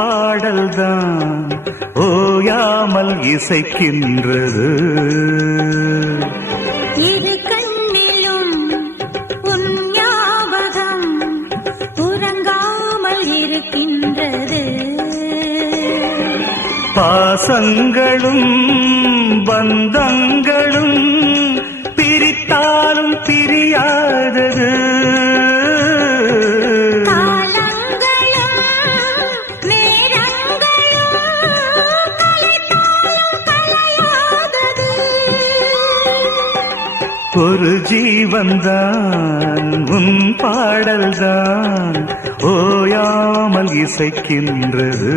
பாடல்தான் ஓயாமல் இசைக்கின்றது. இரு கண்ணிலும் உன் ஞாபகம் உறங்காமல் இருக்கின்றது. பாசங்களும் பந்தங்களும் பிரித்தாலும் பிரியாதது. ஒரு ஜீவன்தான் உன் பாடல்தான் ஓயாமல் இசைக்கின்றது.